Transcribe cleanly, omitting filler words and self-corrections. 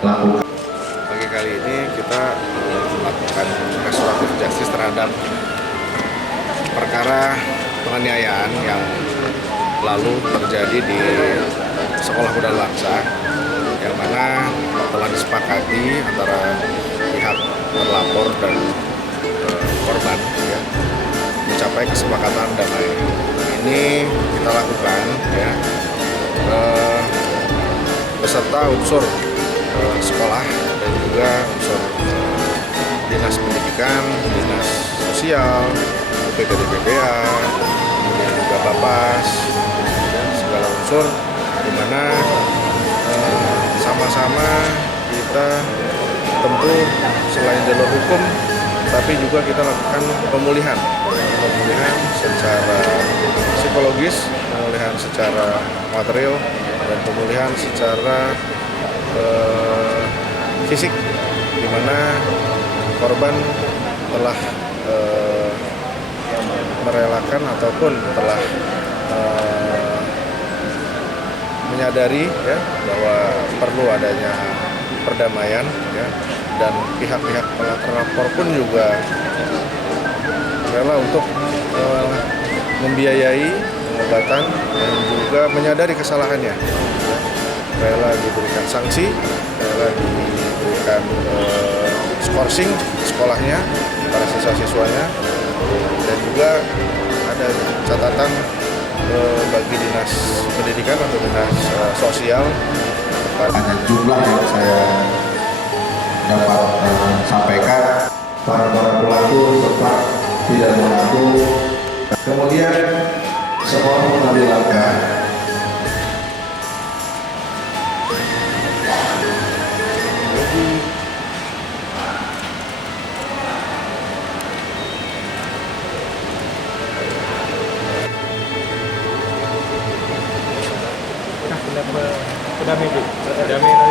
lakukan. Pagi kali ini kita melakukan restoratif justice terhadap perkara penganiayaan yang lalu terjadi di Sekolah Huda Langsa, yang mana telah disepakati antara pihak terlapor dan korban, ya, mencapai kesepakatan damai. Ini kita lakukan, ya, beserta unsur sekolah dan juga unsur dinas pendidikan, dinas sosial, UPTD-PPA, kemudian juga Bapas, dan segala unsur, di mana sama-sama kita tempuh selain jalur hukum, tapi juga kita lakukan pemulihan secara psikologis, pemulihan secara material, dan pemulihan secara fisik, di mana korban telah merelakan ataupun telah menyadari, ya, bahwa perlu adanya perdamaian, ya, dan pihak-pihak terlapor pun juga rela untuk membiayai pengobatan dan juga menyadari kesalahannya, ya. Rela diberikan sanksi, rela diberikan skorsing sekolahnya para siswa-siswanya, dan juga ada catatan bagi dinas pendidikan atau dinas sosial. Ada jumlah yang saya dapat sampaikan, para pelaku sempat tidak mengaku. Kemudian sekolah mengambil langkah Sudah minggu,